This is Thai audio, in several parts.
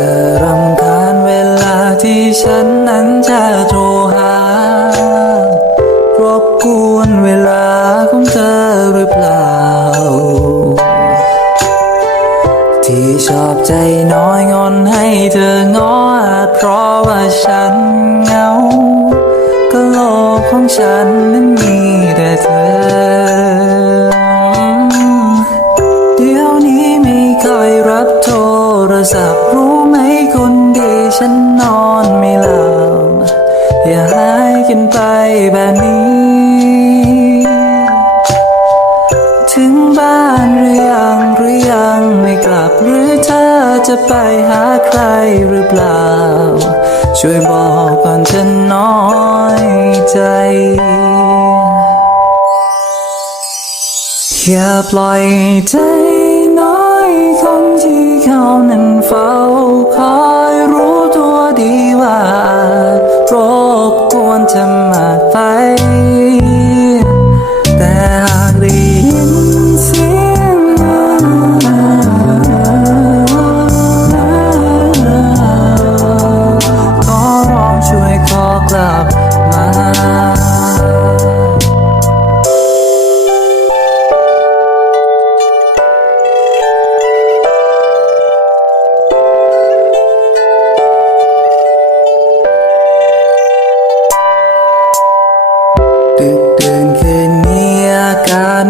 จะรำคาญเวลาที่ฉันนั้นจะโทรหารบกวนเวลาของเธอหรือเปล่า ที่ชอบใจน้อยงอนให้เธอง้อเพราะว่าฉันเหงาก็โลกของฉันนั้นมีแต่เธอเดี๋ยวนี้ไม่เคยรับโทรศัพท์ ฉันนอนไม่หลับอย่าหายกันไปแบบนี้ ถึงบ้านหรือยังหรือยังไม่กลับหรือเธอจะไปหาใครหรือเปล่า ช่วยบอกก่อนฉันน้อยใจอย่าปล่อยใจน้อยคนที่เขานั้นเฝ้าคอย กวนเธอมากไป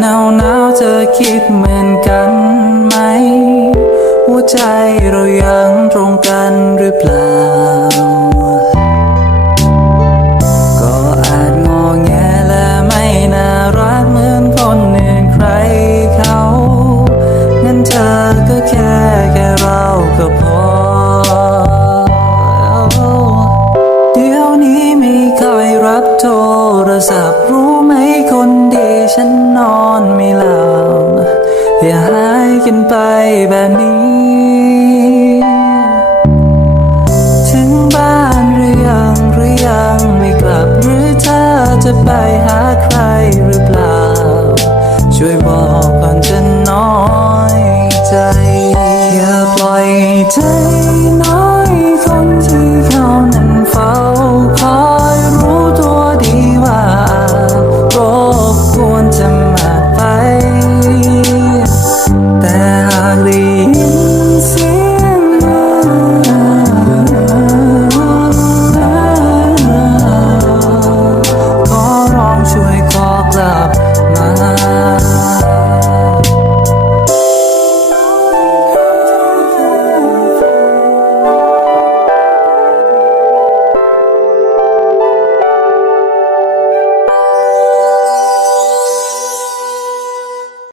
หนาวหนาวเธอคิดเหมือนกันไหม หัวใจเรายังตรงกันหรือเปล่า นอนไม่หลับอย่าหายกันไปแบบนี้ ถึงบ้านหรือยังหรือยังไม่กลับหรือเธอจะไปหาใครหรือเปล่า ช่วยบอกก่อนจะนอน